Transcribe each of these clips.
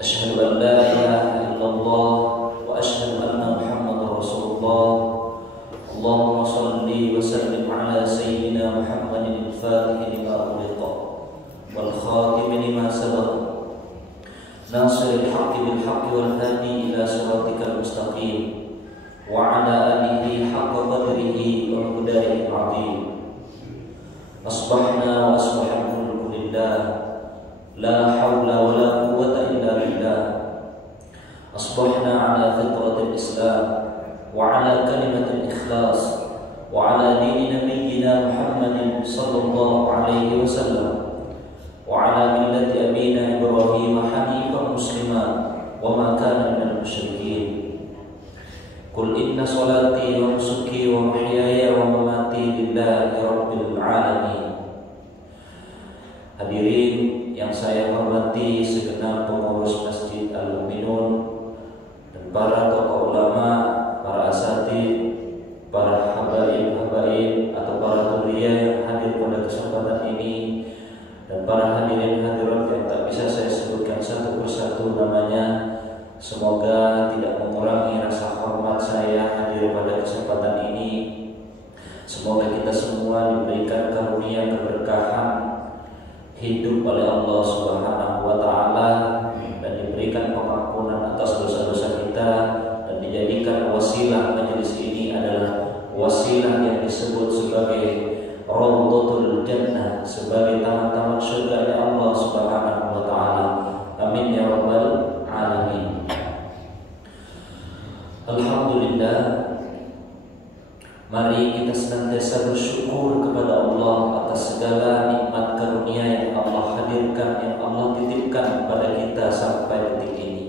أشهد أن لا إله إلا الله وأشهد أن محمدا رسول الله. اللهم صل وسلم على سيدنا محمد الفاتح لما أغلق والخاتم لما سبق ناصر الحق بالحق والهادي إلى صراطك المستقيم وعلى آله حق قدره ومقداره العظيم. أصبحنا وأصبح الملك لله لا حول ولا قوة إلا بالله. أصبحنا على فطرة الإسلام وعلى كلمة الإخلاص وعلى دين نبينا محمد صلى الله عليه وسلم وعلى ملة أبينا إبراهيم حنيفا مسلما وما كان من المشركين. قل إن صلاتي ونسكي ومحياي ومماتي لله رب العالمين. Hadirin yang saya hormati, segenap pengurus Masjid Al-Mu'minun dan para tokoh ulama, para asatid, para habaib atau para kuliah yang hadir pada kesempatan ini, dan para hadirin hadirat yang tak bisa saya sebutkan satu persatu namanya. Semoga tidak mengurangi rasa hormat saya hadir pada kesempatan ini. Semoga kita semua diberikan karunia keberkahan hidup oleh Allah Subhanahu wa Ta'ala, dan diberikan pengampunan atas dosa-dosa kita, dan dijadikan wasilah majelis ini adalah wasilah yang disebut sebagai Rawdatul Jannah, sebagai taman-taman surga Allah Subhanahu wa Ta'ala. Amin ya rabbal alamin. Alhamdulillah, mari kita senantiasa bersyukur kepada Allah atas segala nikmat karunia yang Allah hadirkan, yang Allah titipkan kepada kita sampai detik ini.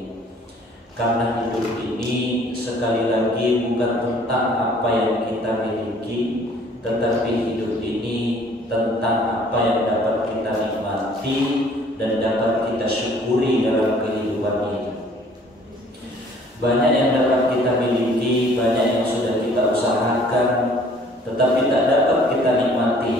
Karena hidup ini sekali lagi bukan tentang apa yang kita miliki, tetapi hidup ini tentang apa yang dapat kita nikmati dan dapat kita syukuri dalam kehidupan ini. Banyak yang dapat kita miliki, banyak yang sudah kita usahakan, tetapi tak dapat kita nikmati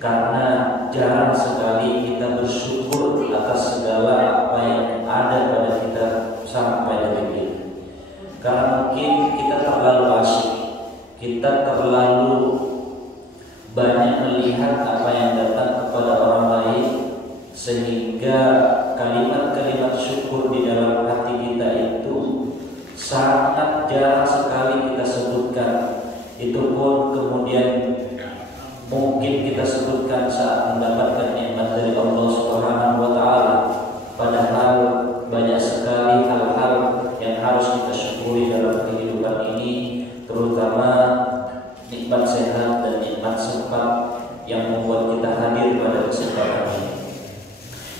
karena jarang sekali kita bersyukur atas segala apa yang ada pada kita sampai detik ini. Karena mungkin kita terlalu asyik, kita terlalu banyak melihat apa yang datang kepada orang lain, sehingga kalimat-kalimat syukur di dalam hati kita itu sangat jarang sekali kita sebutkan. Itu pun kemudian mungkin kita sebutkan saat mendapatkan nikmat dari Allah Subhanahu wa Ta'ala. Padahal banyak sekali hal-hal yang harus kita syukuri dalam kehidupan ini, terutama nikmat sehat dan nikmat sempat yang membuat kita hadir pada kesempatan ini.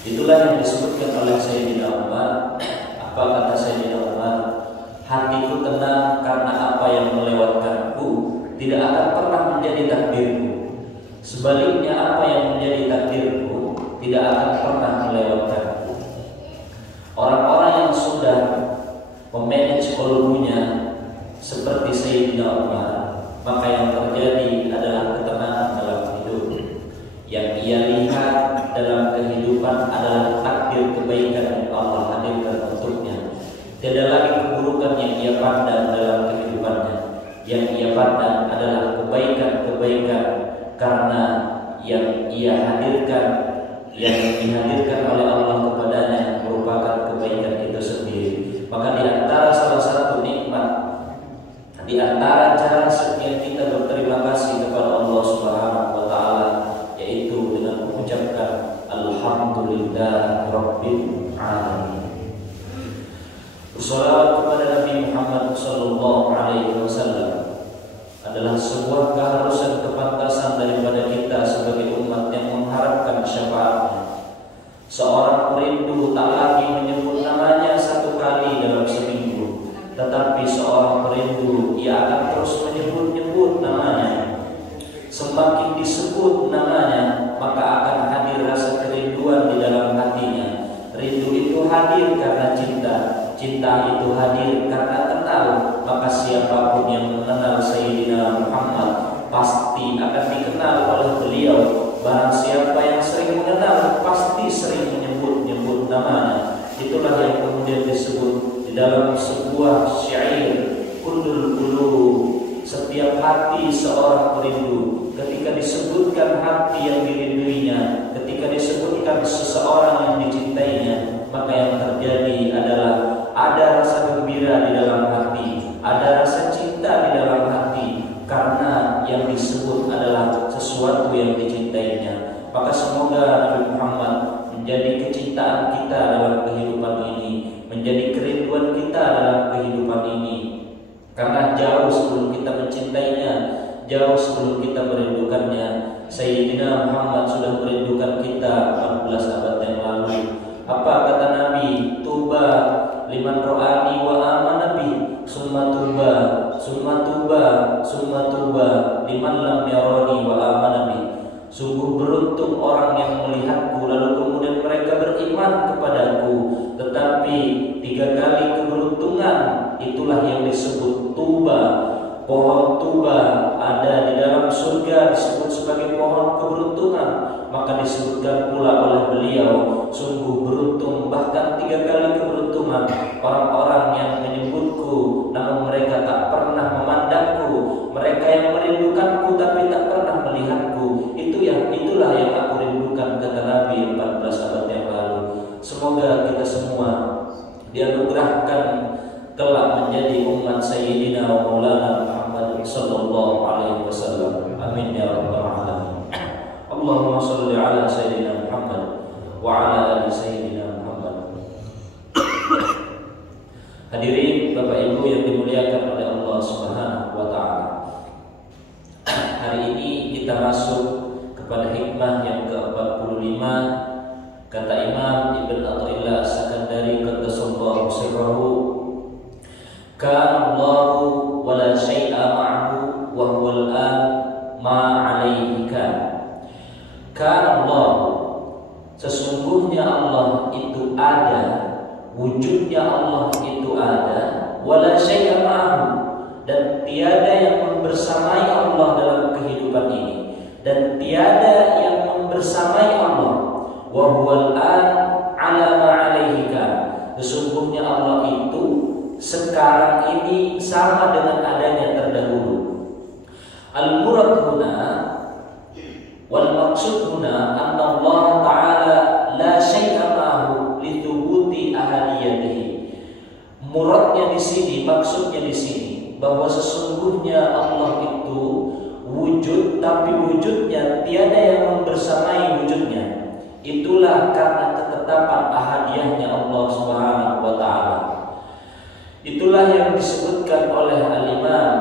Itulah yang disebutkan oleh Sayyidina Umar. Apa kata Sayyidina Umar? Hatiku tenang karena apa yang melewatkanku tidak akan pernah menjadi takdirku. Sebaliknya apa yang menjadi takdirku tidak akan pernah melewatkanku. Orang-orang yang sudah memanage kolbunya seperti Sayyidina Umar, maka yang terjadi adalah ketenangan dalam hidup. Yang ia lihat dalam kehidupan adalah takdir kebaikan yang Allah hadirkan untuknya. Tidak lagi keburukan yang ia pandang dalam kehidupannya. Yang ia pandang adalah kebaikan-kebaikan, karena yang ia hadirkan, yang dihadirkan oleh Allah kepadanya merupakan kebaikan itu sendiri. Maka di antara salah satu nikmat, di antara cara sekian kita berterima kasih kepada Allah Subhanahu wa Ta'ala, yaitu dengan mengucapkan Alhamdulillah Rabbil Alamin. Salawat kepada Nabi Muhammad sallallahu alaihi wasallam adalah sebuah keharusan kepantasan daripada kita sebagai umat yang mengharapkan syafaatnya. Seorang perindu tak lagi menyebut namanya satu kali dalam seminggu, tetapi seorang perindu ia akan terus menyebut-nyebut namanya. Semakin disebut namanya, maka akan hadir rasa kerinduan di dalam hatinya. Rindu itu hadir karena cinta. Cinta itu hadir karena kenal. Maka siapapun yang mengenal Sayyidina Muhammad pasti akan dikenal oleh beliau. Barang siapa yang sering mengenal pasti sering menyebut-nyebut namanya. Itulah yang di dalam sebuah syair, kullul qulub, setiap hati seorang perindu. Ketika disebutkan hati yang dirinduinya, ketika disebutkan seseorang yang dicintainya, maka yang terjadi adalah ada rasa gembira di dalam hati, ada rasa cinta di dalam hati, karena yang disebut adalah sesuatu yang dicintainya. Maka semoga Nabi Muhammad menjadi kecintaan kita dalam kehidupan ini, menjadi kerinduan kita dalam kehidupan ini. Karena jauh sebelum kita mencintainya, jauh sebelum kita merindukannya, Sayyidina Muhammad sudah merindukan kita 14 abad yang lalu. Apa kata Nabi? Tuba liman ro'ani wa amana bi, summa tuba, summa tuba, summa tuba liman lam yarani wa amana bi. Sungguh beruntung orang yang melihatku lalu kemudian mereka beriman kepadaku. Tetapi 3 kali keberuntungan itulah yang disebut tuba. Pohon tuba ada di dalam surga disebut sebagai pohon keberuntungan. Maka disebutkan pula oleh beliau, sungguh beruntung, bahkan 3 kali keberuntungan orang-orang yang menyebutku namun mereka tak pernah memandangku, mereka yang merindukanku tapi tak pernah melihatku. Itulah yang aku rindukan, kata Nabi 14 abad yang lalu. Semoga kita semua dianugerahkan kelak menjadi umat Sayyidina wa Maulana Muhammad sallallahu alaihi wasallam. Amin ya rabbal alamin. Allahumma shalli ala Sayyidina Muhammad wa ala ali Sayyidina Muhammad. Hadirin Bapak Ibu yang dimuliakan oleh Allah Subhanahu wa taala. Hari ini kita masuk kepada hikmah yang ke-45. Kata Imam Ibn Athaillah As-Sakandari qaddasallahu sirrahu, kana Allahu wa la syai'a ma'ahu wa huwa al-an ma 'alaihi kan. Kana Allah, sesungguhnya Allah itu ada, wujudnya Allah itu ada, wa la syai'a ma'ahu, dan tiada yang membersamai Allah dalam kehidupan ini, dan tiada yang membersamai Allah. Wa huwal an 'ala ma 'alaihi kan. Sesungguhnya Allah itu sekarang ini sama dengan adanya terdahulu. Al-murad huna wal maqsud huna anna Allah Ta'ala la syai'a ma'ahu li thubuti ahadiyatihi. Muradnya di sini, maksudnya di sini, bahwa sesungguhnya Allah itu wujud, tapi wujudnya tiada yang membersamai wujudnya. Itulah karena ketetapan ahadiyahnya Allah Subhanahu wa taala. Itulah yang disebutkan oleh Al-Imam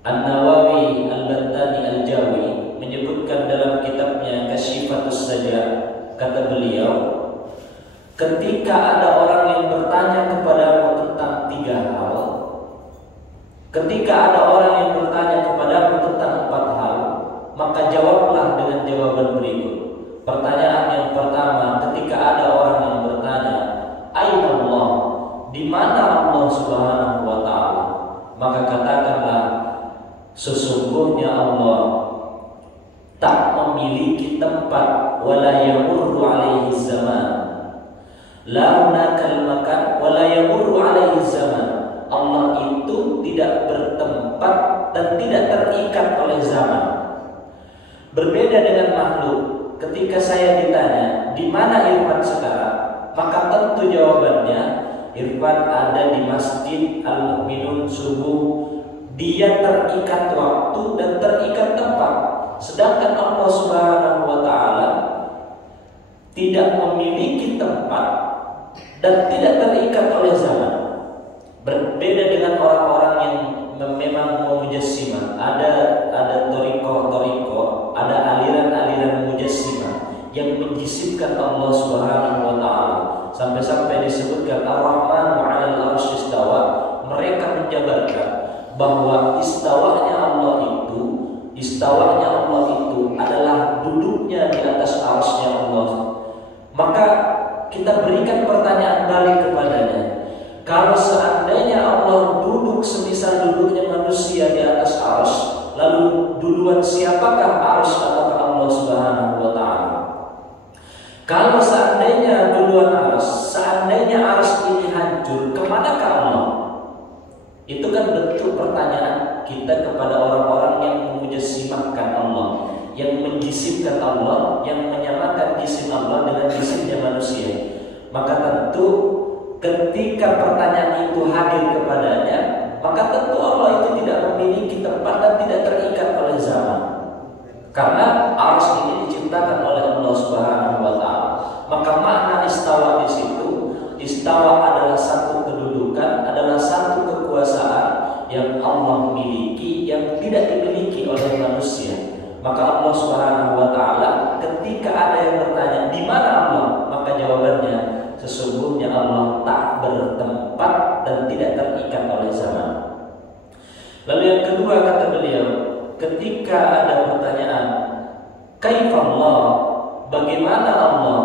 An-Nawawi Al-Bantani Al-Jawi, menyebutkan dalam kitabnya Kasyifatus Saja. Kata beliau, ketika ada orang yang bertanya kepadamu tentang 3 hal, ketika ada orang yang bertanya kepadamu tentang 4 hal, maka jawablah dengan jawaban berikut. Pertanyaan yang pertama, ketika ada orang yang bertanya, Aina Allah, di mana Allah Subhanahu wa taala? Maka katakanlah, sesungguhnya Allah tak memiliki tempat, wala yamurru alaihi zaman. La hunakal makan wala yamurru alaihi zaman. Allah itu tidak bertempat dan tidak terikat oleh zaman. Berbeda dengan makhluk. Ketika saya ditanya, di mana Irfan sekarang? Maka tentu jawabannya, Irfan ada di Masjid Al-Mu'minun subuh. Dia terikat waktu dan terikat tempat. Sedangkan Allah Subhanahu wa taala tidak memiliki tempat dan tidak terikat oleh zaman. Berbeda dengan orang-orang yang memang mujassimah. Ada toriko, ada aliran-aliran mujassimah yang menjisimkan Allah Subhanahu wa taala. Sampai-sampai disebutkan Ar-Rahmanu 'alal 'arsy istawa. Mereka menjabarkan bahwa istawanya Allah itu adalah duduknya di atas arsy-Nya Allah. Maka kita berikan pertanyaan balik kepadanya. Kalau seandainya Allah duduk semisal duduknya manusia di atas arsy, lalu duluan siapakah arsy atau Allah Subhanahu wa taala? Kalau seandainya duluan arsy, seandainya arsy ini hancur, bentuk pertanyaan kita kepada orang-orang yang memujassimahkan Allah, yang menjisimkan Allah, yang menyamakan jisim Allah dengan jisimnya manusia. Maka tentu ketika pertanyaan itu hadir kepadanya, maka tentu Allah itu tidak memiliki tempat dan tidak terikat oleh zaman. Karena arsy ini diciptakan oleh Allah Subhanahu wa taala. Maka makna istawa di situ, istawa adalah satu kedudukan, adalah satu kekuasaan yang Allah miliki yang tidak dimiliki oleh manusia. Maka Allah Subhanahu wa taala ketika ada yang bertanya di mana Allah, maka jawabannya sesungguhnya Allah tak bertempat dan tidak terikat oleh zaman. Lalu yang kedua kata beliau, ketika ada pertanyaan kaifallah, bagaimana Allah,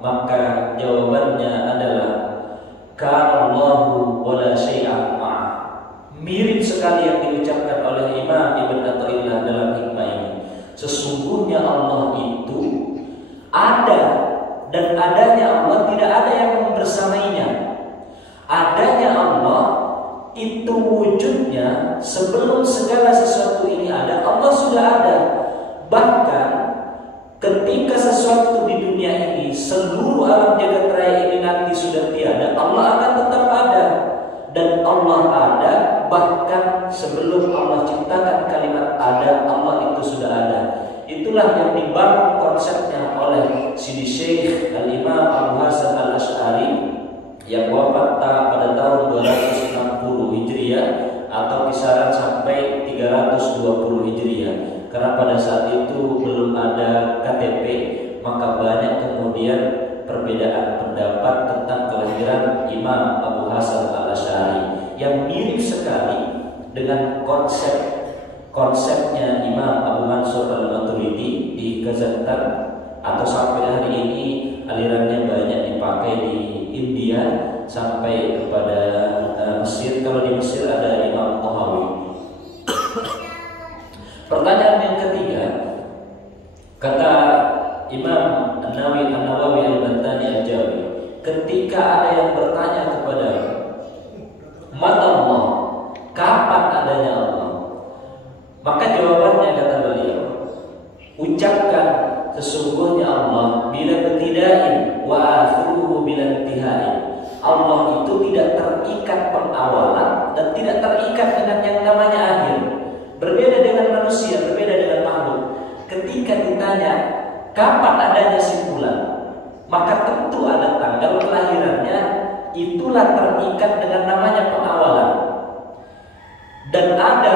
maka jawabannya adalah Ka'allahu wala syai'a ma'ah. Mirip sekali yang diucapkan oleh Imam Ibn Athaillah dalam hikmah ini. Sesungguhnya Allah itu ada, dan adanya Allah tidak ada yang bersamainya. Adanya Allah itu wujudnya sebelum segala sesuatu ini ada, Allah sudah ada. Bahkan ketika sesuatu di dunia ini, seluruh alam jagat raya ini nanti sudah tiada, Allah akan tetap ada. Dan Allah ada bahkan sebelum Allah ciptakan kalimat ada, Allah itu sudah ada. Itulah yang dibangun konsepnya oleh Sidi Syekh Al-Imam Abu Hasan Al-Asy'ari yang wafat pada tahun 260 Hijriah atau kisaran sampai 320 Hijriah. Karena pada saat itu belum ada KTP, maka banyak kemudian perbedaan pendapat tentang kelahiran Imam Abu Hasan Al-Asy'ari yang mirip sekali dengan konsepnya Imam Abu Mansur Al-Maturidi di Kazakhstan, atau sampai hari ini alirannya banyak dipakai di India sampai kepada Mesir. Kalau di Mesir ada Imam Tahawi. Pertanyaan yang ketiga, kata Imam An-Nawawi Al-Bantani Al-Jawi, ketika ada yang bertanya kepada mata Allah, kapan adanya Allah? Maka jawabannya kata beliau, ucapkan sesungguhnya Allah bila ibtida'in wa akhiruhu bila intihai. Allah itu tidak terikat pengawalan dan tidak terikat dengan yang namanya akhir. Berbeda dengan manusia, berbeda dengan makhluk. Ketika ditanya kapan adanya simpulan, maka tentu ada tanggal kelahirannya, itulah terikat dengan namanya pengawalan. Dan ada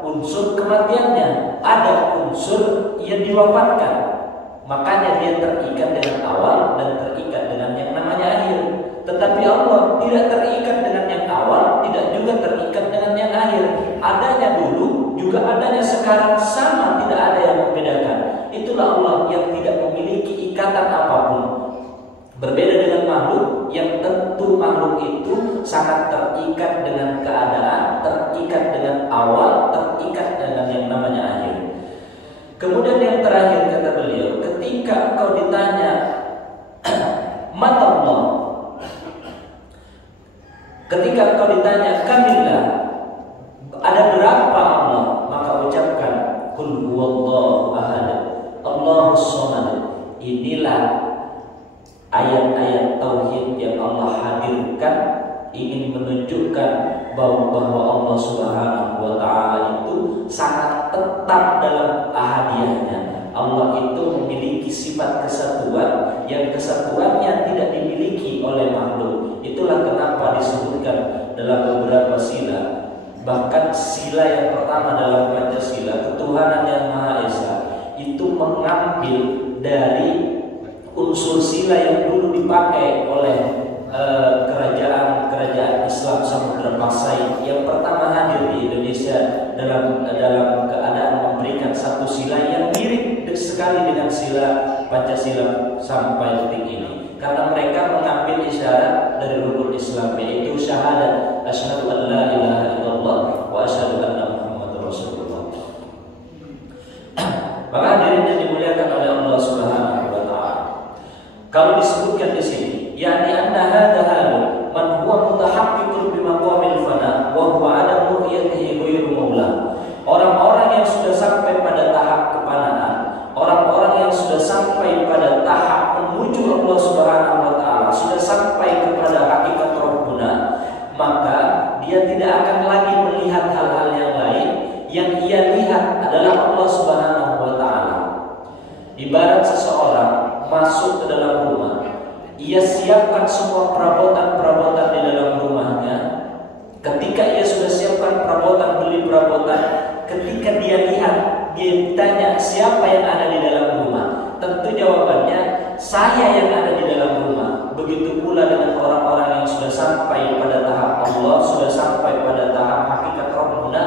unsur kematiannya, ada unsur yang diwafatkan. Makanya dia terikat dengan awal dan terikat dengan yang namanya akhir. Tetapi Allah tidak terikat dengan yang awal, tidak juga terikat dengan yang akhir. Adanya dulu, juga adanya sekarang, sama, tidak ada yang membedakan. Itulah Allah yang tidak memiliki ikatan apapun. Berbeda dengan makhluk yang tentu makhluk itu sangat terikat dengan keadaan, terikat dengan awal, terikat dengan yang namanya akhir. Kemudian yang terakhir kata beliau, ketika engkau ditanya mata Allah, ketika engkau ditanya kamillah, ada berapa Allah, maka ucapkan qul huwallahu ahad, Allahus samad. Inilah ayat-ayat tauhid yang Allah hadirkan, ingin menunjukkan bahwa Allah Subhanahu wa taala itu sangat tetap dalam ahadiyahnya. Allah itu memiliki sifat kesatuan yang kesatuannya tidak dimiliki oleh makhluk. Itulah kenapa disebutkan dalam beberapa sila. Bahkan sila yang pertama dalam Pancasila, ketuhanan yang Maha Esa, itu mengambil dari unsur sila yang dulu dipakai oleh kerajaan Islam Samudra Pasai yang pertama hadir di Indonesia dalam keadaan memberikan satu sila yang mirip sekali dengan sila Pancasila sampai detik ini. Karena mereka mengambil isyarat dari rukun Islam, yaitu syahadat asyhadu an la ilaha illallah wa asyhadu anna Muhammadar Rasulullah. Maka hadirin yang dimuliakan oleh Allah Subhanahu wa taala, kalau disebutkan di sini, yakni anna hadha halun man huwa mutahaqqiqun bi maqamil fana wa huwa adam ru'yatihi semua perabotan-perabotan di dalam rumahnya, ketika ia sudah siapkan perabotan, beli perabotan, ketika dia lihat, dia ditanya siapa yang ada di dalam rumah, tentu jawabannya saya yang ada di dalam rumah. Begitu pula dengan orang-orang yang sudah sampai pada tahap Allah, sudah sampai pada tahap hakikat Rabbuna,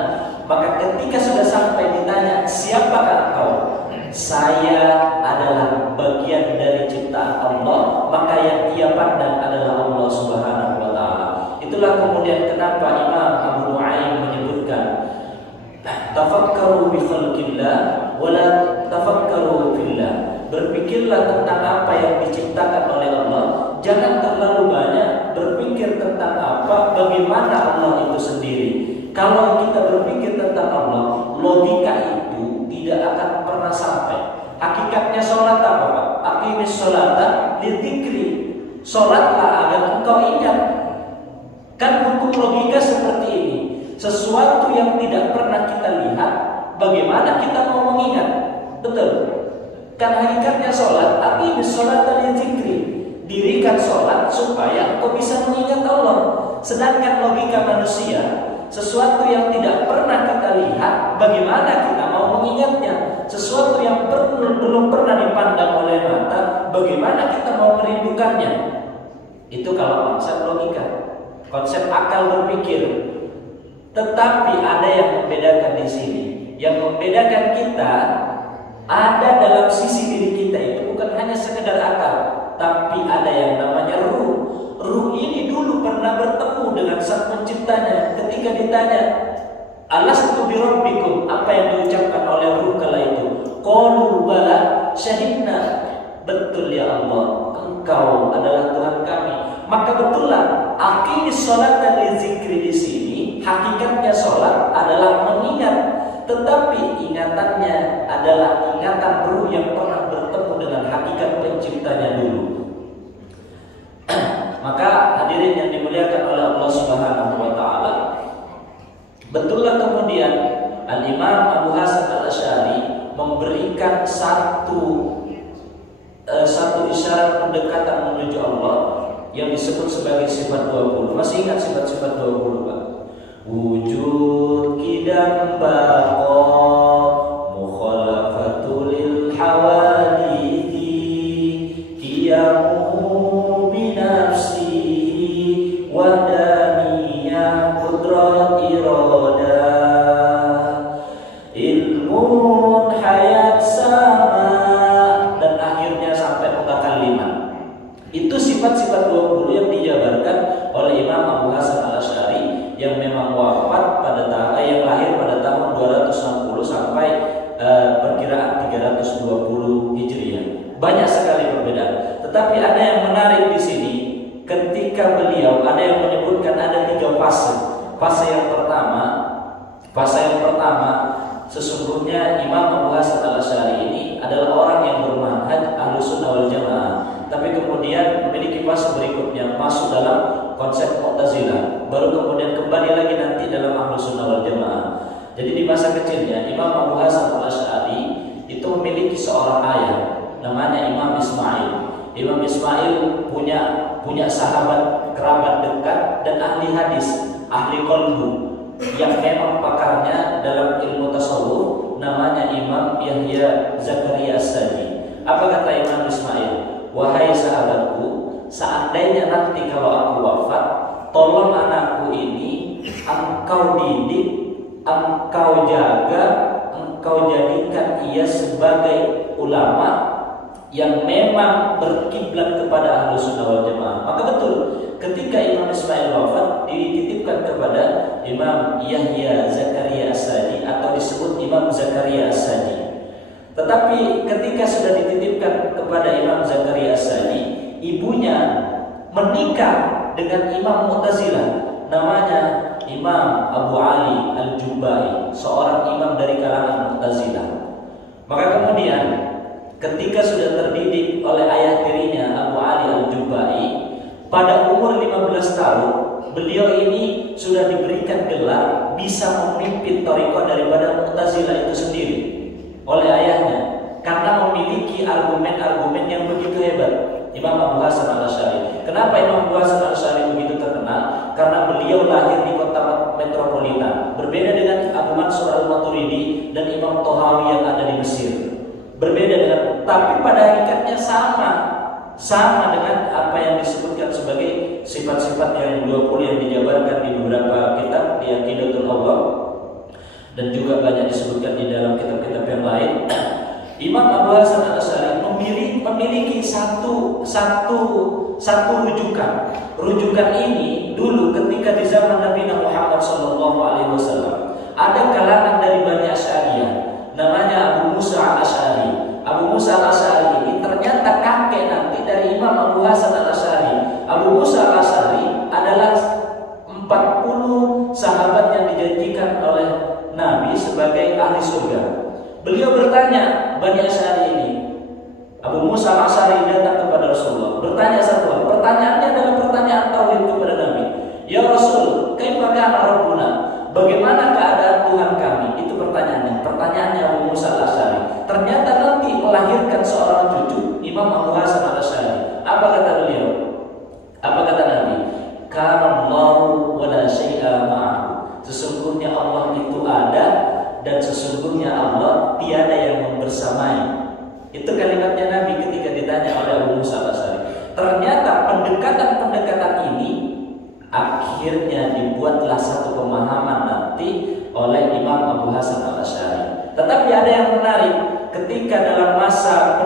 maka ketika sudah sampai ditanya siapakah engkau, saya adalah bagian dari ciptaan Allah, maka yang ia pandang adalah Allah Subhanahu wa Ta'ala. Itulah kemudian kenapa Imam Abu Nu'aim menyebutkan, tafakkaru bi khalqillah wa la tafakkaru fillah. Berpikirlah tentang apa yang diciptakan oleh Allah, jangan terlalu banyak berpikir tentang bagaimana Allah itu sendiri. Kalau kita berpikir tentang Allah, logika itu tidak akan pernah sampai. Hakikatnya sholat apa, Pak? Aqimis sholata lidzikri. Sholatlah agar engkau ingat. Kan hukum logika seperti ini. Sesuatu yang tidak pernah kita lihat, bagaimana kita mau mengingat? Betul. Kan hakikatnya sholat, aqimis sholata lidzikri. Dirikan sholat supaya engkau bisa mengingat Allah. Sedangkan logika manusia, sesuatu yang tidak pernah kita lihat, bagaimana kita mau mengingatnya? Sesuatu yang belum pernah dipandang oleh mata, bagaimana kita mau merindukannya? Itu kalau konsep logika, konsep akal berpikir. Tetapi ada yang membedakan di sini. Yang membedakan kita ada dalam sisi diri kita itu bukan hanya sekedar akal, tapi ada yang namanya ruh. Ruh ini dulu pernah bertemu dengan Sang Penciptanya. Ketika ditanya, alastu bi rabbikum, apa yang diucapkan oleh ruh kala itu? Qalu bala syahidna. Betul ya Allah, Engkau adalah Tuhan kami. Maka betullah aqimis sholata lidzikri di sini, hakikatnya sholat adalah mengingat, tetapi ingatannya adalah ingatan ruh yang pernah bertemu dengan hakikat Penciptanya dulu. Maka hadirin yang dimuliakan oleh Allah Subhanahu wa Ta'ala, betullah kemudian Al-Imam Abu Hasan Al-Asy'ari memberikan satu isyarat pendekatan menuju Allah yang disebut sebagai sifat 20. Masih ingat sifat-sifat 20, Pak? Wujud kidam baqa mukhalafatul hawadithi qiyamu binafsihi wadaniyah qudrat irada ilmun hayat sama, dan akhirnya sampai mutakalliman. Itu sifat-sifat 20 yang dijabarkan oleh Imam Abu Hasan Al-Asy'ari yang memang wafat pada yang lahir pada tahun 260 sampai perkiraan 320 Hijriah. Banyak sekali perbedaan. Tetapi ada yang menarik di sini, ketika beliau ada yang menyebutkan ada 3 fase. Fase yang pertama, sesungguhnya Imam Abu Hasan Al-Asy'ari ini adalah orang yang bermanhaj Ahlussunnah wal Jamaah, tapi kemudian memiliki fase berikutnya masuk dalam konsep Mu'tazilah, baru kemudian kembali lagi nanti dalam Ahlussunnah wal Jamaah. Jadi di masa kecilnya Imam Abu Hasan Al-Asy'ari itu memiliki seorang ayah namanya Imam Ismail. Imam Ismail punya sahabat kerabat dekat dan ahli hadis, ahli qalbu, yang memang pakarnya dalam ilmu tasawuf, namanya Imam Yahya Zakaria As-Sadi. Apa kata Imam Ismail? Wahai sahabatku, seandainya nanti kalau aku wafat, tolong anakku ini engkau didik, engkau jaga, engkau jadikan ia sebagai ulama yang memang berkiblat kepada Ahlussunnah wal Jamaah. Maka betul, ketika Imam Ismail wafat, dititipkan kepada Imam Yahya Zakaria As-Sadi atau disebut Imam Zakaria As-Sadi. Tetapi ketika sudah dititipkan kepada Imam Zakaria As-Sadi, ibunya menikah dengan Imam Mu'tazilah, namanya Imam Abu Ali Al-Jubai, seorang imam dari kalangan Mu'tazilah. Maka kemudian ketika sudah terdidik oleh ayah tirinya Abu Ali Al-Jubai, pada umur 15 tahun beliau ini sudah diberikan gelar bisa memimpin thariqah daripada Mu'tazilah itu sendiri oleh ayahnya, karena memiliki argumen-argumen yang begitu hebat. Imam Abu Hasan al-Asy'ari. Kenapa Imam Abu Hasan al-Asy'ari begitu terkenal? Karena beliau lahir di kota metropolitan. Berbeda dengan Abu Mansur al-Maturidi dan Imam Tohawi yang ada di Mesir. Berbeda dengan, tapi pada hakikatnya sama dengan apa yang disebutkan sebagai sifat-sifat yang 20 yang dijabarkan di beberapa kitab di Aqidatul Allah dan juga banyak disebutkan di dalam kitab-kitab yang lain. Imam Abu Hasan al-Asy'ari memiliki satu rujukan. Rujukan ini dulu ketika di zaman Nabi Muhammad SAW ada kalangan dari Bani Asy'ariyah namanya Abu Musa al-Asy'ari. Abu Musa al-Asy'ari ini ternyata kakek nanti dari Imam Abu Hasan al-Asy'ari. Abu Musa al-Asy'ari adalah 40 sahabat yang dijanjikan oleh Nabi sebagai ahli surga. Beliau bertanya, Bani Asy'ari ini, Abu Musa al-Asy'ari datang kepada Rasulullah, bertanya satu hal. Pertanyaannya adalah pertanyaan tauhid kepada Nabi. Ya Rasul, kaifa kana rabbuna? Bagaimana keadaan Tuhan kami? Itu pertanyaannya. Pertanyaannya Abu Musa al-Asy'ari. Ternyata nanti melahirkan seorang cucu Imam Abu Hasan al-Asy'ari. Apa kata beliau? Apa kata Nabi? Karallahu wa la syai'a ma'ahu. Sesungguhnya Allah itu ada dan sesungguhnya Allah tiada yang membersamai. Itu kalimatnya Nabi ketika ditanya oleh Abu Musa al-Asy'ari. Ternyata pendekatan ini akhirnya dibuatlah satu pemahaman nanti oleh Imam Abu Hasan al-Asy'ari. Tetapi ada yang menarik ketika dalam masa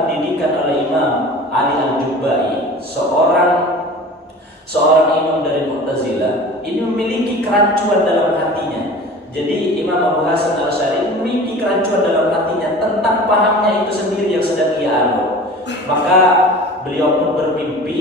pendidikan oleh Imam Ali al-Jubai, seorang imam dari Mu'tazilah, ini memiliki kerancuan dalam hatinya. Jadi Imam Abu Hasan al-Asy'ari memiliki kerancuan dalam hatinya tentang pahamnya itu sendiri yang sedang ia anut. Maka beliau pun bermimpi,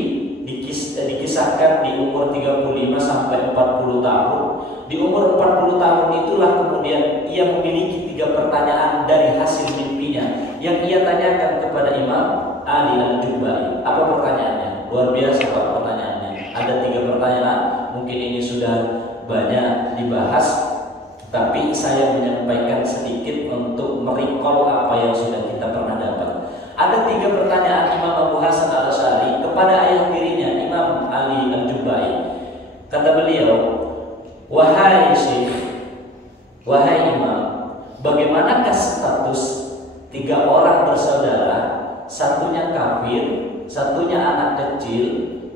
dikisahkan di umur 35 sampai 40 tahun. Di umur 40 tahun itulah kemudian ia memiliki 3 pertanyaan dari hasil mimpinya yang ia tanyakan kepada Imam Ali al-Jubai. Apa pertanyaannya? Luar biasa Pak pertanyaannya. Ada 3 pertanyaan. Mungkin ini sudah banyak dibahas, tapi saya menyampaikan sedikit untuk merecall apa yang sudah kita pernah dapat. Ada 3 pertanyaan Imam Abu Hasan al-Asy'ari kepada ayah tirinya Imam Ali al-Jubai. Kata beliau, wahai Syekh, wahai Imam, bagaimanakah status 3 orang bersaudara, satunya kafir, satunya anak kecil,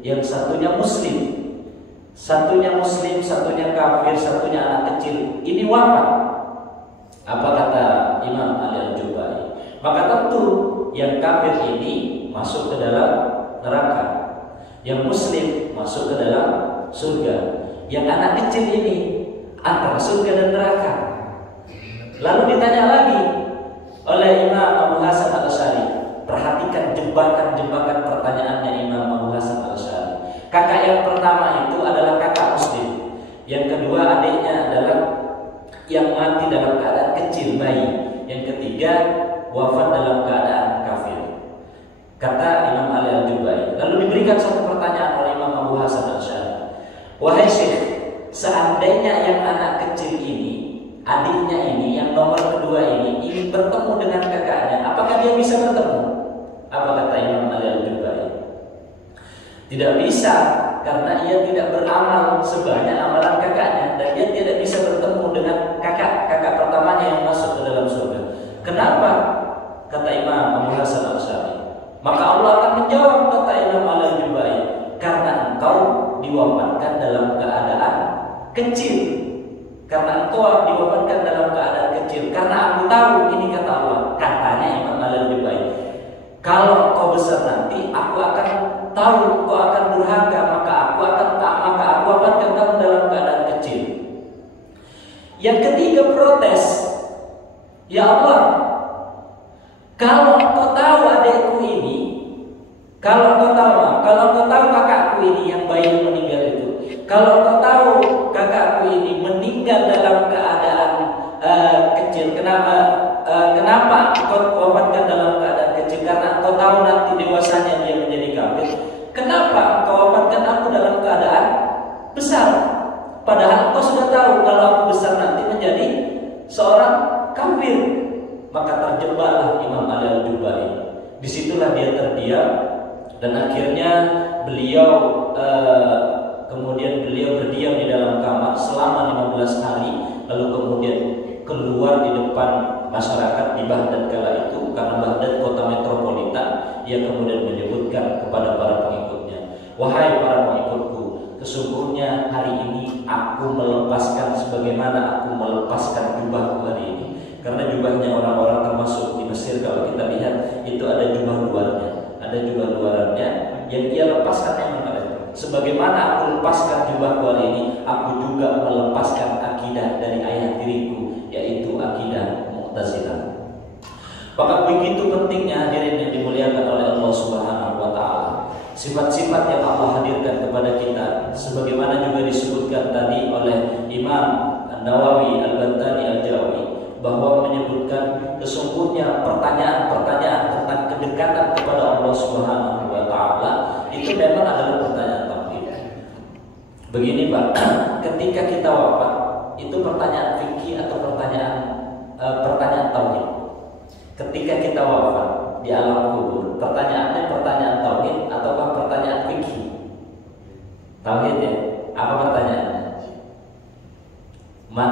yang satunya muslim. Satunya muslim, satunya kafir, satunya anak kecil. Ini wafat. Apa kata Imam Ali al-Jubai? Maka tentu yang kafir ini masuk ke dalam neraka, yang muslim masuk ke dalam surga, yang anak kecil ini antara surga dan neraka. Lalu ditanya lagi oleh Imam Abu Hasan al-Asy'ari. Perhatikan jebakan-jebakan pertanyaannya Imam Abu Hasan al-Asy'ari. Kakak yang pertama itu adalah kakak muslim. Yang kedua adiknya adalah yang mati dalam keadaan kecil, bayi. Yang ketiga wafat dalam keadaan kafir. Kata Imam Ali al-Jubai. Lalu diberikan satu pertanyaan oleh Imam Abu Hasan al-Asy'ari. Wahai Syekh, seandainya yang anak kecil ini, adiknya ini, yang nomor kedua ini ingin bertemu dengan kakaknya, apakah dia bisa bertemu? Apa kata Imam Ali al-Jubai? Tidak bisa, karena ia tidak beramal sebanyak amalan kakaknya, dan dia tidak bisa bertemu dengan kakak pertamanya yang masuk ke dalam surga. Kenapa? Kata Imam Abu Hasan al-Asy'ari. Maka Allah akan menjawab, kata Imam Ali al-Jubai, karena engkau diwafatkan dalam keadaan kecil. Karena engkau diwafatkan dalam keadaan kecil. Karena aku tahu, ini kata Allah, katanya Imam Ali al-Jubai, kalau engkau besar nanti, aku akan tahu engkau akan durhaka, maka aku wafatkan kamu dalam keadaan kecil. Yang ketiga protes, ya Allah, kalau engkau tahu adikku ini, kalau engkau tahu kakakku ini yang bayi meninggal itu, kalau engkau tahu kakakku ini meninggal dalam keadaan kecil, kenapa engkau wafatkan dalam keadaan kecil? Karena engkau tahu nanti dewasanya dia menjadi kafir. Kenapa engkau wafatkan aku dalam keadaan besar? Padahal engkau sudah tahu kalau aku besar nanti menjadi seorang kafir. Maka terjebaklah Imam Ali al-Jubai. Disitulah dia terdiam. kemudian beliau berdiam di dalam kamar selama 15 hari, lalu kemudian keluar di depan masyarakat di Baghdad kala itu, karena Baghdad kota metropolitan. Ia kemudian menyebutkan kepada para pengikutnya, wahai para pengikutku, sesungguhnya hari ini aku melepaskan sebagaimana aku melepaskan jubahku hari ini. Karena jubahnya orang-orang termasuk di Mesir, kalau kita lihat itu ada jubah luarnya, ada jubah luarnya yang ia lepaskan yang mana. Sebagaimana aku lepaskan jubahku hari ini, aku juga melepaskan akidah dari ayah diriku, yaitu akidah Mu'tazilah. Maka begitu pentingnya hadirin yang dimuliakan oleh Allah Subhanahu wa taala, sifat-sifat yang Allah hadirkan kepada kita, sebagaimana juga disebutkan tadi oleh Imam An-Nawawi Al-Bantani Al-Jawi, bahwa menyebutkan sesungguhnya pertanyaan-pertanyaan tentang kedekatan kepada Allah Subhanahu wa taala itu memang adalah pertanyaan tauhid. Begini Pak, ketika kita wafat itu pertanyaan fikih atau pertanyaan tauhid. Ketika kita wafat di alam kubur, pertanyaannya pertanyaan tauhid ataukah pertanyaan fikih? Tauhid ya. Apa pertanyaannya? Man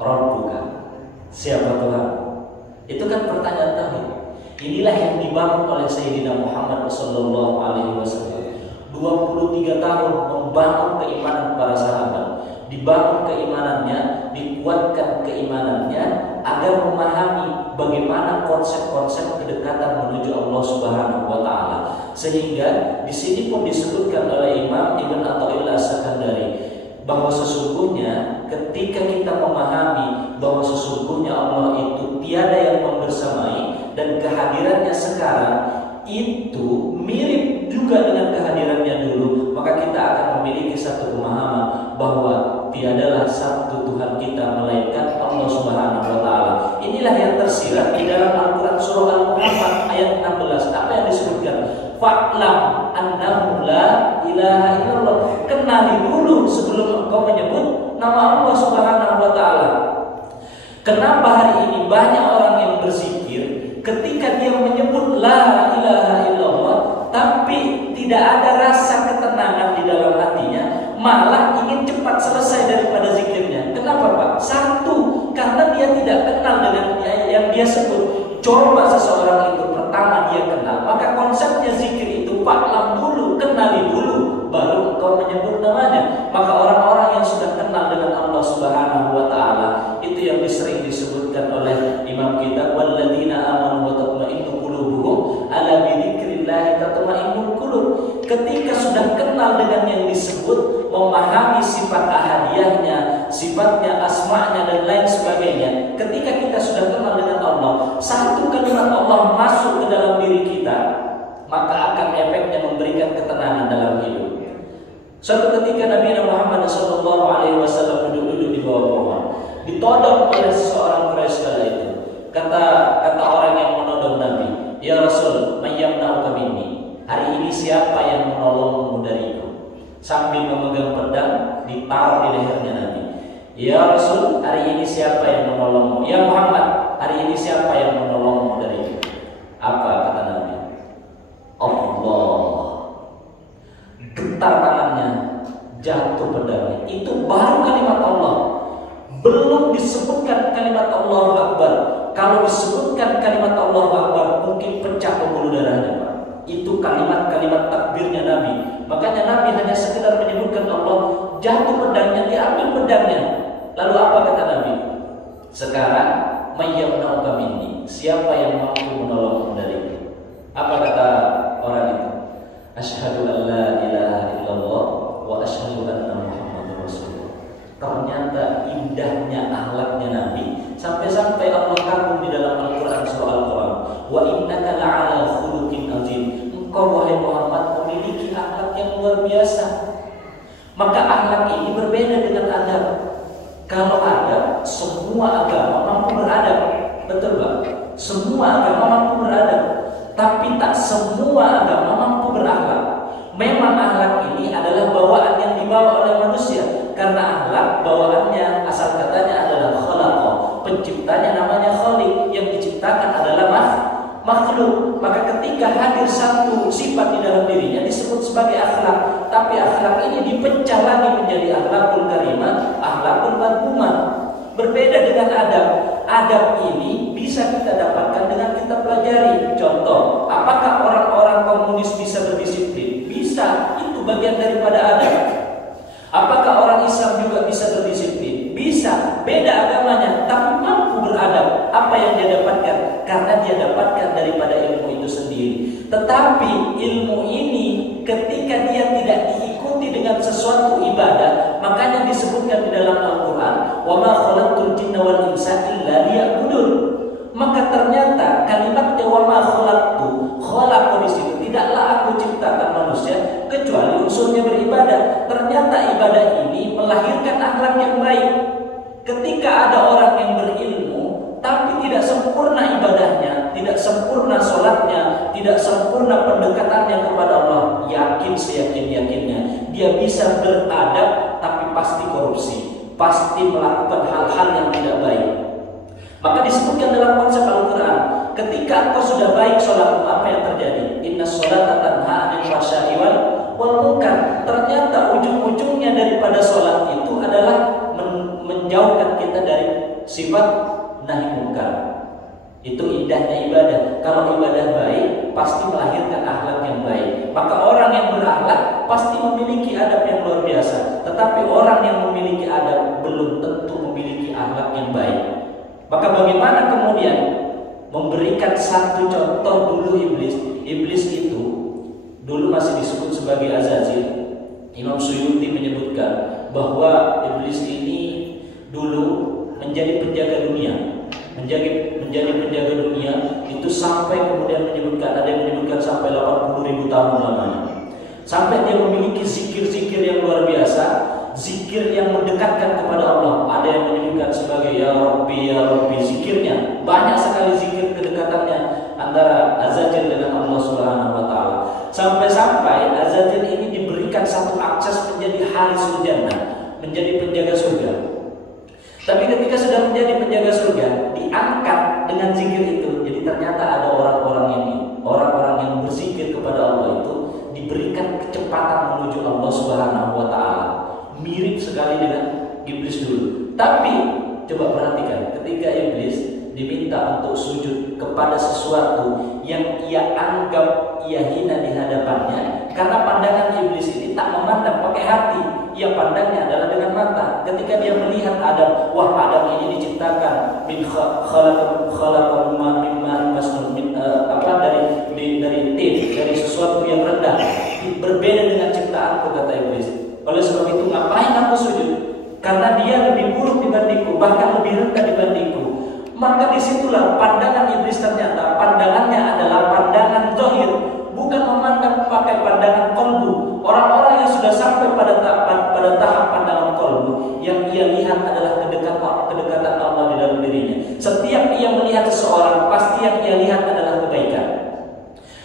rabbuka? Siapa Tuhan? Itu kan pertanyaan tauhid. Inilah yang dibangun oleh Sayyidina Muhammad sallallahu alaihi wasallam. 23 tahun membangun keimanan para sahabat, dibangun keimanannya, dikuatkan keimanannya agar memahami bagaimana konsep-konsep kedekatan menuju Allah Subhanahu wa taala. Sehingga di sini pun disebutkan oleh Imam Ibn Athaillah As-Sakandari bahwa sesungguhnya ketika kita memahami bahwa sesungguhnya Allah itu tiada yang membersamai dan kehadirannya sekarang itu mirip juga dengan kehadirannya dulu, maka kita akan memiliki satu pemahaman bahwa tiadalah satu Tuhan kita melainkan Allah Subhanahu wa taala. Inilah yang tersirat di dalam Al-Qur'an surah Al-Muhammad ayat 16. Apa yang disebutkan? Fa'lam annahu la ilaha illallah. Kenali dulu sebelum engkau menyebut nama Allah Subhanahu wa taala. Kenapa hari ini banyak orang yang berzikir ketika dia menyebut la ilaha illallah tapi tidak ada rasa ketenangan di dalam hatinya, malah ingin cepat selesai daripada zikirnya. Kenapa Pak? Satu, karena dia tidak kenal dengan yang dia sebut. Coba seseorang itu pertama dia kenal, maka konsepnya zikir itu fa'lam dulu, kenali dulu, baru engkau menyebut namanya. Maka orang-orang yang sudah kenal dengan Allah Subhanahu wa taala, itu yang sering disebutkan oleh Imam kita, walladzina amanu wa tatma'innu qulubuhum ala bidzikrillah tatma'innul qulub. Ketika sudah kenal dengan yang disebut, memahami sifat ahadiyahnya, sifatnya, asma'nya dan lain sebagainya. Ketika kita sudah kenal dengan Allah, satu kalimat Allah masuk ke dalam diri kita, maka akan efeknya memberikan ketenangan dalam hidup. Suatu ketika Nabi Muhammad SAW duduk-duduk di bawah pohon, ditodong oleh seorang Quraisy kala itu. Kata orang yang menodong Nabi, ya Rasul, mayyamna'uka minni. Hari ini siapa yang menolongmu dariku? Sambil memegang pedang ditaruh di lehernya Nabi. Ya Rasul, hari ini siapa yang menolongmu? Ya Muhammad, hari ini siapa yang menolongmu dariku? Apa kata Nabi? Allah. Getar tangannya, jatuh pedangnya. Itu baru kalimat Allah. Belum disebutkan kalimat Allahu Akbar. Kalau disebutkan kalimat Allahu Akbar, mungkin pecah pembuluh darahnya Pak. Itu kalimat-kalimat takbirnya Nabi. Makanya Nabi hanya sekedar menyebutkan Allah, jatuh pedangnya, diambil pedangnya. Lalu apa kata Nabi? Sekarang mayyamna'uka minni. Siapa yang mampu menolongmu dariku? Apa kata orang itu? Asyhadu an la ilaha illallah wa asyhadu anna Muhammadar Rasulullah. Ternyata indahnya akhlaknya Nabi sampai-sampai Allah kagum di dalam Al-Qur'an surah Al-Quran, wa innaka la'ala khuluqin azim. Engkau wahai Muhammad memiliki akhlak yang luar biasa. Maka akhlak ini berbeda dengan adab. Kalau adab, semua agama mampu beradab. Betul Pak? Semua agama mampu beradab. Tapi tak semua agama mampu berakhlak. Memang akhlak ini adalah bawaan yang dibawa oleh manusia. Karena akhlak bawaannya asal katanya adalah khalaqa. Penciptanya namanya khaliq. Yang diciptakan adalah makhluk. Maka ketika hadir satu sifat di dalam dirinya disebut sebagai akhlak. Tapi Tetapi akhlak ini dipecah lagi menjadi akhlakul karimah, akhlakul madhumah. Berbeda dengan adab. Adab ini bisa kita dapatkan dengan kita pelajari. Contoh, apakah orang-orang komunis bisa berdisiplin? Bisa, itu bagian daripada adab. Apakah orang Islam juga bisa berdisiplin? Bisa, beda agamanya, tapi mampu beradab. Apa yang dia dapatkan? Karena dia dapatkan daripada ilmu itu sendiri. Tetapi ilmu ini ketika dia tidak diikuti dengan sesuatu ibadah, makanya disebutkan di dalam Al-Quran, wa ma khalaqtul jinna wal insa illa liya'budun. Maka ternyata kalimat wa ma khalaqtu di situ, tidaklah aku ciptakan manusia kecuali unsurnya beribadah. Ternyata ibadah ini melahirkan akhlak yang baik. Ketika ada orang yang berilmu tapi tidak sempurna ibadahnya, tidak sempurna sholatnya, tidak sempurna pendekatannya kepada Allah, yakin seyakin-yakinnya dia bisa beradab tapi pasti korupsi, pasti melakukan hal-hal yang tidak baik. Maka disebutkan dalam konsep Al-Quran, ketika engkau sudah baik sholatmu, apa yang terjadi? Inna sholata tanha 'anil fahsya'i wal munkar. Ternyata ujung-ujungnya daripada sholat itu adalah menjauhkan kita dari sifat nahi munkar. Itu indahnya ibadah. Kalau ibadah baik pasti melahirkan akhlak yang baik. Maka orang yang berakhlak pasti memiliki adab yang luar biasa. Tetapi orang yang memiliki adab belum tentu memiliki akhlak yang baik. Maka bagaimana kemudian memberikan satu contoh dulu iblis. Iblis itu dulu masih disebut sebagai Azazil. Imam Suyuti menyebutkan bahwa iblis ini dulu menjadi penjaga dunia, menjadi penjaga dunia itu sampai kemudian menyebutkan, ada yang menyebutkan sampai 80.000 tahun lamanya. Sampai dia memiliki zikir-zikir yang luar biasa, zikir yang mendekatkan kepada Allah. Ada yang menyebutkan sebagai ya Rabbi, zikirnya banyak sekali, zikir kedekatannya antara Azazil dengan Allah Subhanahu wa taala. Sampai-sampai Azazil ini diberikan satu akses menjadi harisul jannah, menjadi penjaga surga. Tapi ketika sudah menjadi penjaga surga, diangkat dengan zikir itu. Jadi ternyata ada orang-orang yang berzikir kepada Allah itu diberikan kecepatan menuju Allah Subhanahu wa taala. Mirip sekali dengan iblis dulu. Tapi coba perhatikan, ketika iblis diminta untuk sujud kepada sesuatu yang ia anggap ia hina di hadapannya, karena pandangan iblis ini tak memandang pakai hati, ia pandangnya adalah dengan mata. Ketika dia melihat Adam, wah Adam ini diciptakan min khalaqal mimma masnun min dari tin, dari sesuatu yang rendah, berbeda dengan ciptaanku, kata iblis. Oleh sebab itu ngapain aku sujud? Karena dia lebih buruk dibandingku, bahkan lebih rendah dibandingku. Maka disitulah pandangan iblis, ternyata pandangannya adalah pandangan zahir, bukan memandang pakai pandangan qalbu. Orang-orang yang sudah sampai pada tahap pandangan qalbu, yang ia lihat adalah kedekatan Allah di dalam dirinya. Setiap ia melihat seseorang, pasti yang ia lihat adalah kebaikan.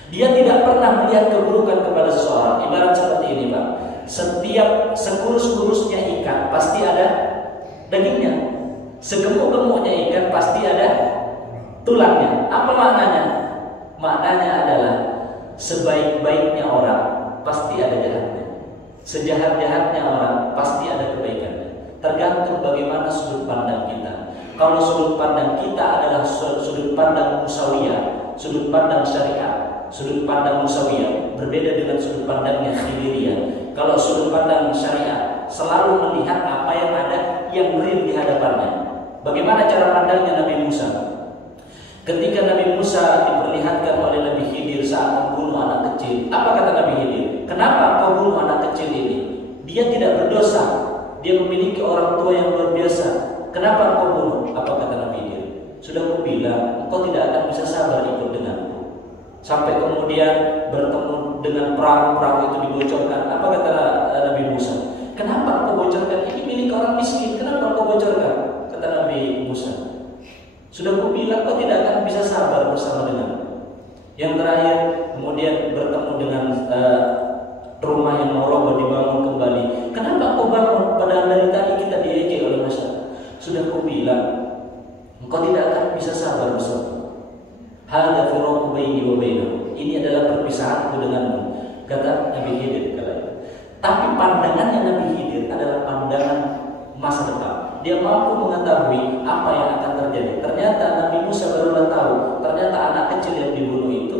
Dia tidak pernah melihat keburukan kepada seseorang. Ibarat seperti ini, Pak. Setiap sekurus-kurusnya ikan pasti ada dagingnya. Segemuk-gemuknya ikan pasti ada tulangnya. Apa maknanya? Maknanya adalah sebaik-baiknya orang pasti ada jahatnya, sejahat-jahatnya orang pasti ada kebaikannya. Tergantung bagaimana sudut pandang kita. Kalau sudut pandang kita adalah sudut pandang musawiyah, sudut pandang syariat, sudut pandang musawiyah berbeda dengan sudut pandangnya khiliriyah. Kalau sudut pandang syariat selalu melihat apa yang ada yang real di hadapannya. Bagaimana cara pandangnya Nabi Musa? Ketika Nabi Musa diperlihatkan oleh Nabi Khidir saat membunuh anak kecil, apa kata Nabi Khidir? Kenapa kau bunuh anak kecil ini? Dia tidak berdosa, dia memiliki orang tua yang luar biasa. Kenapa kau bunuh? Apa kata Nabi Khidir? Sudah aku bilang, engkau tidak akan bisa sabar ikut denganku. Sampai kemudian bertemu dengan perahu-perahu itu dibocorkan. Apa kata Nabi Musa? Kenapa kau bocorkan? Ini milik orang miskin. Kenapa kau bocorkan? Kata Nabi Musa, sudah aku bilang kau tidak akan bisa sabar bersama denganku. Yang terakhir kemudian bertemu dengan rumah yang mau roboh dibangun kembali. Kenapa kau bangun? Padahal dari tadi kita diejek oleh masyarakat. Sudah aku bilang engkau tidak akan bisa sabar bersama. Hadza firaqu baini wa bainakum. Ini adalah perpisahanku denganmu, kata Nabi Khidir kala itu. Tapi masa depan. Dia mampu mengetahui apa yang akan terjadi. Ternyata Nabi Musa barulah tahu, ternyata anak kecil yang dibunuh itu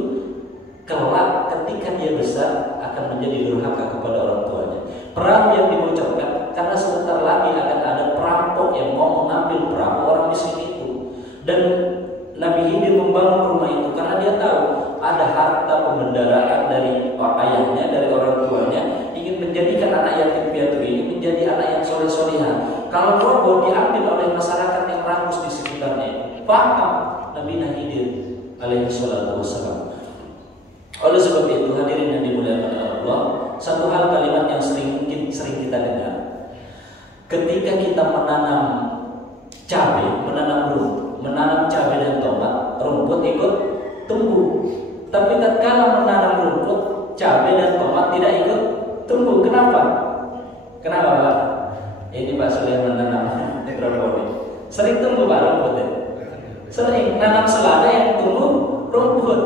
kelak ketika dia besar akan menjadi durhaka kepada orang tuanya. Perahu yang dibocorkan karena sebentar lagi akan ada perampok yang mau mengambil perahu orang miskin itu. Dan Nabi Khidir membangun rumah itu karena dia tahu ada harta pembendaraan dari ayahnya, dari orang tuanya, ingin menjadikan anak yatim piatu ini menjadi anak yang soleh-solehah. Kalau roboh diambil oleh masyarakat yang rakus di sekitarnya. Paham Nabi Khidir alaihi salatu wassalam. Oleh sebab itu hadirin yang dimuliakan oleh Allah, satu hal kalimat yang mungkin sering kita dengar. Ketika kita menanam cabai, menanam cabai dan tomat, rumput ikut tumbuh. Tapi tatkala menanam rumput, cabai dan tomat tidak ikut tumbuh. Kenapa? Kenapa, Pak? Ini Pak Sulaiman menanam hidroponik. Sering tumbuh Pak rumputnya? Sering. Nanam selada yang tumbuh rumput.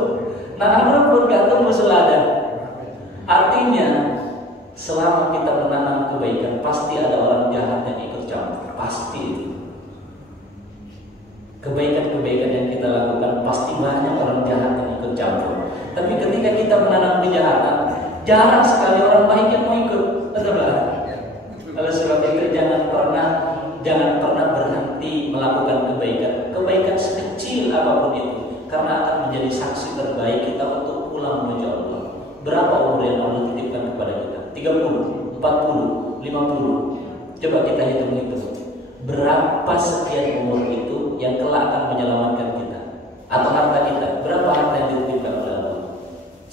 Nanam rumput gak tumbuh selada. Artinya selama kita menanam kebaikan, pasti ada orang jahat yang ikut campur. Pasti itu. Kebaikan-kebaikan yang kita lakukan pasti banyak orang jahat yang ikut campur. Tapi ketika kita menanam kejahatan, jarang sekali orang baik yang mau ikut. Betul Pak? Oleh sebab itu jangan pernah berhenti melakukan kebaikan. Kebaikan sekecil apapun itu, karena akan menjadi saksi terbaik kita untuk pulang menuju Allah. Berapa umur yang Allah titipkan kepada kita? 30, 40, 50. Coba kita hitung-hitung. Berapa sekian umur itu yang kelak akan menyelamatkan kita? Atau harta kita? Berapa harta yang dititipkan oleh Allah?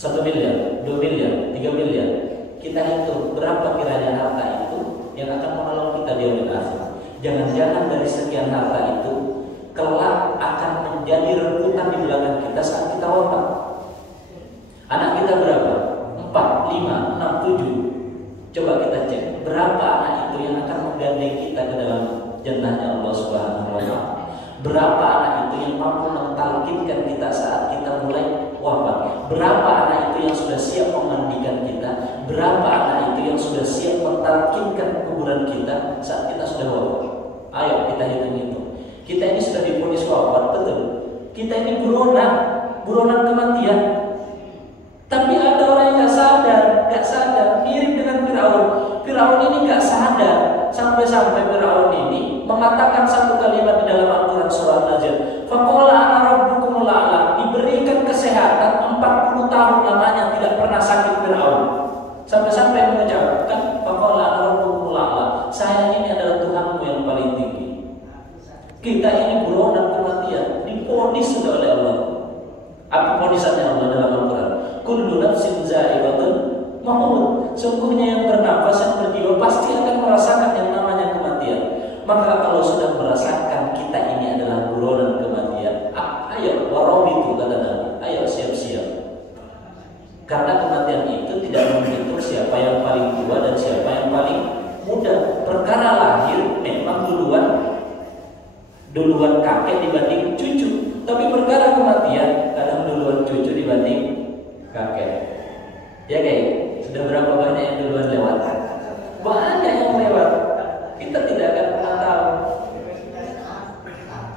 1 miliar, 2 miliar, 3 miliar. Kita hitung berapa kiranya harta itu yang akan menolong kita di yaumil akhir. Jangan-jangan dari sekian harta itu kelak akan menjadi rebutan di belakang kita saat kita wafat. Anak kita berapa? 4, 5, 6, 7. Coba kita cek berapa anak itu yang akan menggandeng kita ke dalam jannahnya Allah Subhanahu wa taala. Berapa anak itu yang mampu mentalkinkan kita saat kita mulai wafat? Berapa anak itu yang sudah siap memandikan kita? Berapa anak itu yang sudah siap mentalkinkan kuburan kita saat kita sudah wafat? Ayo kita hitung-hitung. Kita ini sudah divonis wafat, betul. Kita ini buronan kematian. Tapi ada orang yang gak sadar, mirip dengan Firaun. Firaun ini gak sadar, sampai-sampai Firaun ini mengatakan satu kalimat di dalam Al-Quran surah An-Najm. Faqala ana rabbukumul a'la, diberikan kesehatan 40 tahun lamanya tidak pernah sakit Firaun. Sampai-sampai mengucapkan faqala ana rabbukumul a'la, saya ini adalah Tuhanmu yang paling tinggi. Kita ini buronan kematian, divonis sudah oleh Allah. Apa vonisannya Allah dalam Al-Quran? Kullu nafsin za'iqatul maut. Sungguhnya yang bernafas, yang berjiwa pasti akan merasakan yang namanya kematian. Maka kalau sudah merasakan kita ini adalah buronan kematian, ayo warabitu kata Nabi, ayo siap-siap. Karena kematian itu tidak menghitung siapa yang paling tua dan siapa yang paling muda. Perkara lahir memang duluan kakek dibanding cucu. Tapi perkara kematian kadang duluan cucu dibanding kakek. Ya kayak sudah berapa banyak yang duluan lewat? Banyak yang lewat. Kita tidak akan pernah tahu.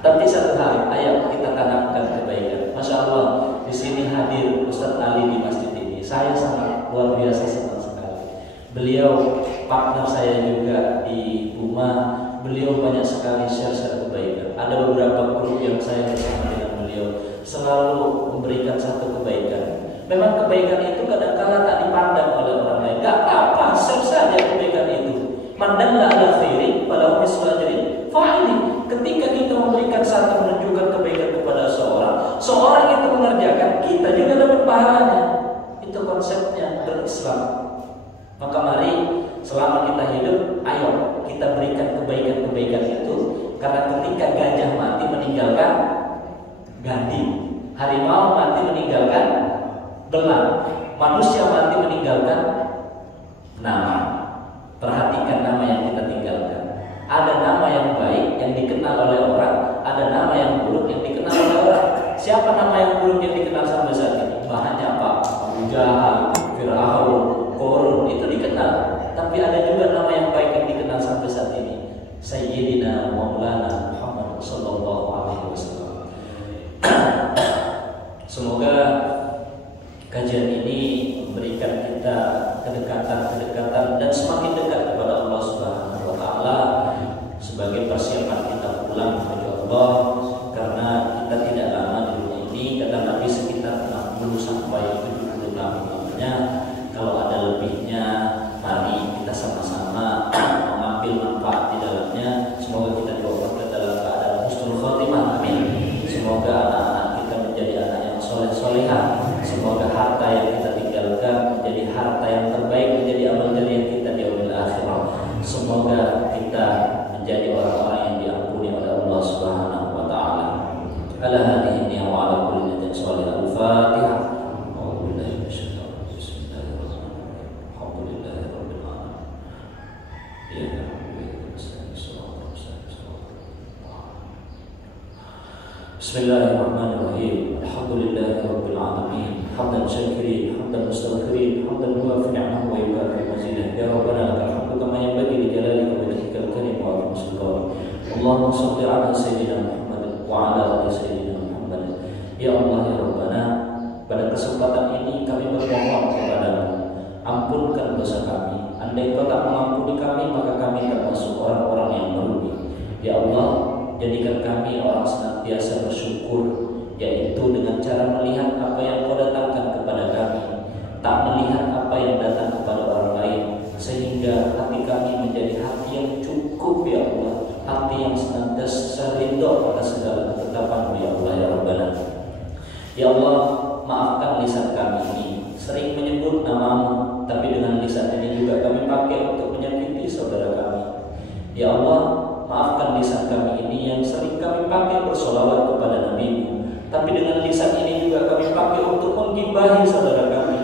Tapi satu hal, ayo kita tanamkan kebaikan. Masya Allah, di sini hadir Ustaz Ali di masjid ini. Saya sangat luar biasa senang sekali. Beliau partner saya juga di rumah. Beliau banyak sekali share kebaikan. Ada beberapa grup yang saya bersama dengan beliau selalu memberikan satu kebaikan. Memang kebaikan itu kadang-kala tak dipandang oleh orang lain. Gak apa-apa, share saja kebaikan itu. Mandanglah ala khairi walau mislu ajrin fa'ili. Ketika kita memberikan satu menunjukkan kebaikan kepada seorang itu mengerjakan, kita juga dapat pahalanya. Itu konsepnya berislam. Maka mari selama kita hidup, ayo kita berikan kebaikan-kebaikan itu. Karena ketika gajah mati meninggalkan gading, harimau mati meninggalkan belang, manusia mati meninggalkan nama. Perhatikan nama yang kita tinggalkan. Ada nama yang baik yang dikenal oleh orang, ada nama yang buruk yang dikenal oleh orang. Siapa nama yang buruk yang dikenal sampai saat ini? Bahannya apa? Abu Jahal, Fir'aun, Korun, itu dikenal. Tapi ada juga nama yang baik yang dikenal sampai saat ini. Sayyidina maulana Muhammad sallallahu alaihi wasallam. Semoga kajian ini memberikan kita kedekatan dan semakin dekat kepada Allah Subhanahu wa taala sebagai persiapan kita pulang kepada Allah, karena kita tidak lama di dunia ini, kata Nabi sekitar 60 sampai 70 tahun lamanya. Kalau ada lebihnya, mari kita sama-sama mengambil manfaat di dalamnya. Semoga kita diwafatkan dalam keadaan husnul khotimah, amin. Semoga anak-anak kita menjadi anak yang soleh-solehah. Semoga harta yang kita tinggalkan menjadi harta yang terbaik, menjadi amal jariah kita di yaumil akhirah. Semoga kita menjadi orang-orang yang diampuni oleh Allah Subhanahu wa taala. Ala hadhihi wa ala kulli niyatin shalihah. Al-Fatihah. Bismillahirrahmanirrahim. Alhamdulillahirabbil alamin. Hamdan syakirin, hamdan mustaghfirin, hamdan muwafi ni'amahu wa yukafi mazidah. Ya Rabbana lakal hamdu kama yanbaghi li jalalika wa wajhikal karim wa 'azimi sultanik. Allahumma shalli 'ala sayyidina Muhammad wa 'ala ali sayyidina Muhammad. Ya Allah ya Rabbana, pada kesempatan ini kami bermohon kepadamu, ampunkan dosa kami. Andai Kau tak mengampuni kami, maka kami termasuk orang-orang yang merugi. Ya Allah, jadikan kami orang senantiasa bersyukur, yaitu dengan cara melihat apa yang Kau datangkan kepada kami, tak melihat apa yang datang kepada orang lain, sehingga hati kami menjadi hati yang cukup ya Allah, hati yang senantiasa ridho pada segala ketetapan-Mu ya Allah ya Rabbana. Ya Allah, maafkan lisan kami ini sering menyebut nama-Mu, tapi dengan lisan ini juga kami pakai untuk menyakiti saudara kami. Ya Allah, maafkan lisan kami ini yang sering kami pakai bersolawat kepada Nabi-Mu, tapi dengan lisan ini juga kami pakai untuk menggibahi saudara kami.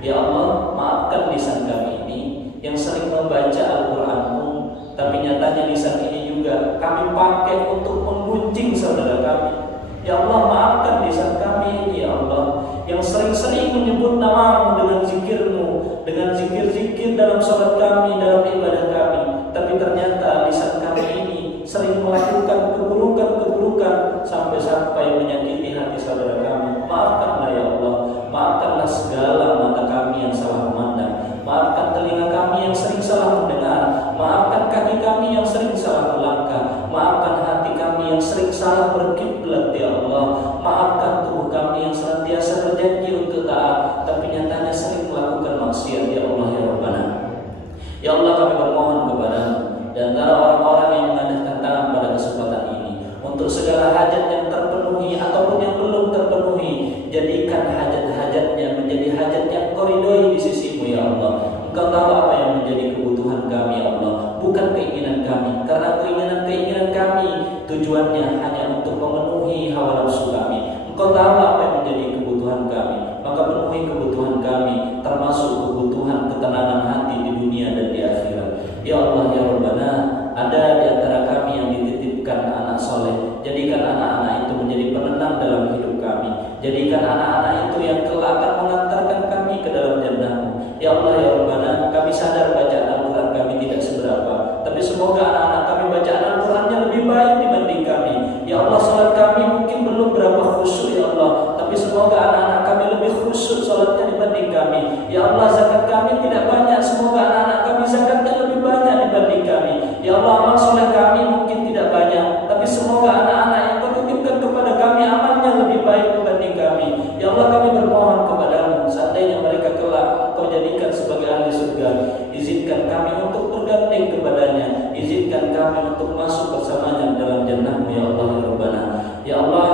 Ya Allah, maafkan lisan kami ini yang sering membaca Al-Quran-Mu, tapi nyatanya lisan ini juga kami pakai untuk menggunjing saudara kami. Ya Allah, maafkan lisan kami ini ya Allah, yang sering-sering menyebut nama-Mu dengan zikir-Mu, dengan zikir-zikir dalam sholat kami, dalam ibadah kami, tapi ternyata lisan kami ini sering melakukan keburukan-keburukan sampai-sampai menyakiti hati saudara kami. Maafkanlah ya Allah, maafkanlah segala mata kami yang salah memandang, maafkan telinga kami yang sering salah mendengar, maafkan kaki kami yang sering salah melangkah, maafkan hati kami yang sering salah berkiblat ya Allah, maafkan tubuh kami yang senantiasa berjanji untuk taat, tapi nyatanya sering melakukan maksiat ya Allah ya Rabbana. Ya Allah, kami bermohon kepadamu, di antara orang-orang yang mengadakan tangan pada kesempatan ini, untuk segala hajat yang terpenuhi ataupun yang belum terpenuhi, jadikan hajat-hajatnya menjadi hajat yang Kau ridhoi di sisi-Mu ya Allah. Engkau tahu apa yang menjadi kebutuhan kami ya Allah, bukan keinginan kami, karena keinginan kami tujuannya hanya untuk memenuhi hawa nafsu kami. Engkau tahu apa yang menjadi kebutuhan kami, maka penuhi kebutuhan kami, termasuk kebutuhan ketenangan hati di dunia dan di akhirat. Ya Allah ya Rabbana, ada di antara kami yang dititipkan anak soleh, jadikan anak-anak itu menjadi penenang dalam hidup kami, jadikan anak-anak itu yang kelak akan mengantarkan kami ke dalam jannah-Mu. Ya Allah ya Rabbana, kami sadar bacaan Al-Quran kami tidak seberapa, tapi semoga anak-anak kami bacaan Al-Qurannya lebih baik dibanding kami. Ya Allah, salat kami mungkin belum berapa khusyuk ya Allah, tapi semoga anak-anak kami lebih khusyuk salatnya dibanding kami. Ya Allah, zakat kami tidak banyak, semoga anak-anak kami zakatnya lebih banyak dibanding kami. Ya Allah, amal soleh kami mungkin tidak banyak, tapi semoga anak-anak yang Kau titipkan kepada kami amalnya lebih baik dibanding kami. Ya Allah, kami bermohon kepadamu, seandainya mereka kelak Kau jadikan sebagai ahli surga, izinkan kami untuk bergandeng kepadanya, izinkan kami untuk masuk bersamanya dalam jannah-Mu ya Allah ya Rabbana. Ya Allah,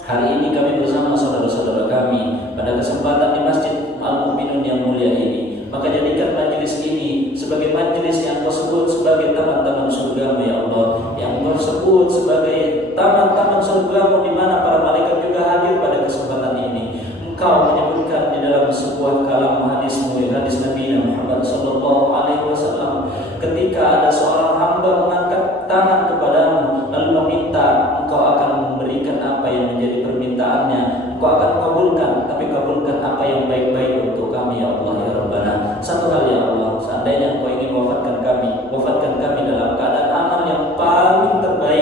hari ini kami bersama saudara-saudara kami pada kesempatan di Masjid Al-Mu'minun yang mulia ini, maka jadikan majelis ini sebagai majelis yang Kau sebut sebagai taman-taman surga-Mu ya Allah, yang Kau sebut sebagai taman-taman surga-Mu di mana para malaikat juga hadir pada kesempatan ini. Engkau menyebutkan di dalam sebuah kalam hadis-Mu, hadis Nabi Muhammad sallallahu alaihi wasallam, ketika ada seorang hamba mengangkat tangan kepadamu lalu meminta, Engkau akan memberikan apa yang menjadi permintaannya, Engkau akan kabulkan, tapi kabulkan apa yang baik-baik untuk kami ya Allah ya Rabbana. Satu hal ya Allah, seandainya Engkau ingin wafatkan kami dalam keadaan amal yang paling terbaik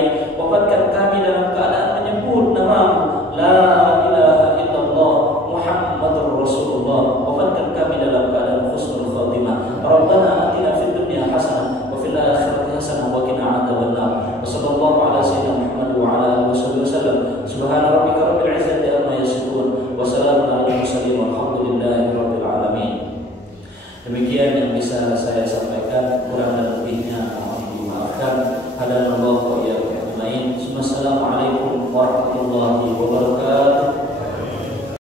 Hadanallahu wa iyyakum ajmain. Wassalamualaikum warahmatullahi wabarakatuh.